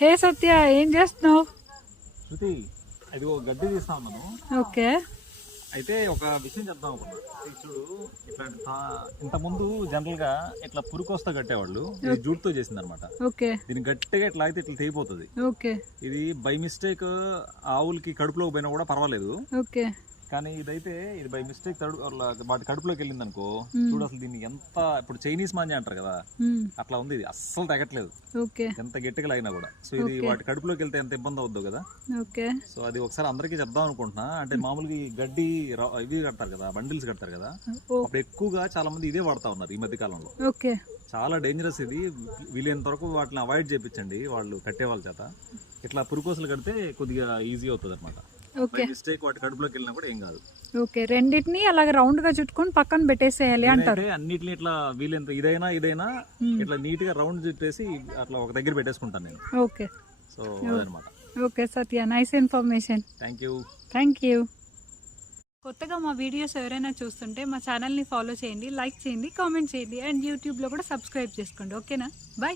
హే సత్య, ఏం చేస్తున్నావు? శృతి, అది ఒక గడ్డి తీస్తా ఉన్నాను. ఓకే. అయితే ఒక విషయం చెప్దాం అనుకున్నా. చూడు, ఇట్లాంటి ఇంత ముందు జనరల్ గా ఇట్లా పురుకొస్తా కట్టేవాళ్ళు. ఇది జూట్తో చేసింది అనమాట. ఓకే. దీన్ని గట్టిగా ఇట్లా అయితే ఇట్లా తెగిపోతుంది. ఓకే. ఇది బై మిస్టేక్ ఆవులకి కడుపులోకి పోయినా కూడా పర్వాలేదు. ఓకే. కానీ ఇదైతే ఇది బై మిస్టేక్ వాటి కడుపులోకి వెళ్ళింది అనుకో, చూడు అసలు దీన్ని ఎంత, ఇప్పుడు చైనీస్ మాంజా అంటారు కదా, అట్లా ఉంది. ఇది అస్సలు తగ్గట్లేదు, ఎంత గట్టిగా లాగినా కూడా. సో ఇది వాటి కడుపులోకి వెళ్తే ఎంత ఇబ్బంది అవుద్దు కదా. ఓకే. సో అది ఒకసారి అందరికీ చెప్దాం అనుకుంటున్నా. అంటే మామూలుగా ఈ గడ్డి ఇవి కడతారు కదా, బండిల్స్ కడతారు కదా, అప్పుడు ఎక్కువగా చాలా మంది ఇదే వాడుతా ఉన్నారు ఈ మధ్య కాలంలో. ఓకే. చాలా డేంజరస్ ఇది. వీలైనంత వరకు వాటిని అవాయిడ్ చేయించండి వాళ్ళు కట్టే వాళ్ళ చేత. ఇట్లా పురుకోసలు కడితే కొద్దిగా ఈజీ అవుతుంది అనమాట. మిస్టేక్ వాటి కడుపులోకి వెళ్ళినా కూడా ఏం కాదు. ఓకే. రెండింటిని అలాగే రౌండ్ గా చుట్టుకొని పక్కన పెట్టేసేయాలి అంటారు. అన్నిటిని ఇట్లా వీలైనంత ఇదైనా ఇట్లా నీట్ గా రౌండ్ చుట్టేసి అట్లా ఒక దగ్గర పెట్టేసుకుంటాను నేను. ఓకే. సో అదనమాట. Okay Satya, nice information. Thank you. కొత్తగా మా వీడియోస్ ఎవరైనా చూస్తుంటే మా ఛానల్ని ఫాలో చేయండి, లైక్ చేయండి, కామెంట్ చేయండి, అండ్ యూట్యూబ్లో కూడా సబ్స్క్రైబ్ చేసుకోండి. ఓకేనా? బాయ్.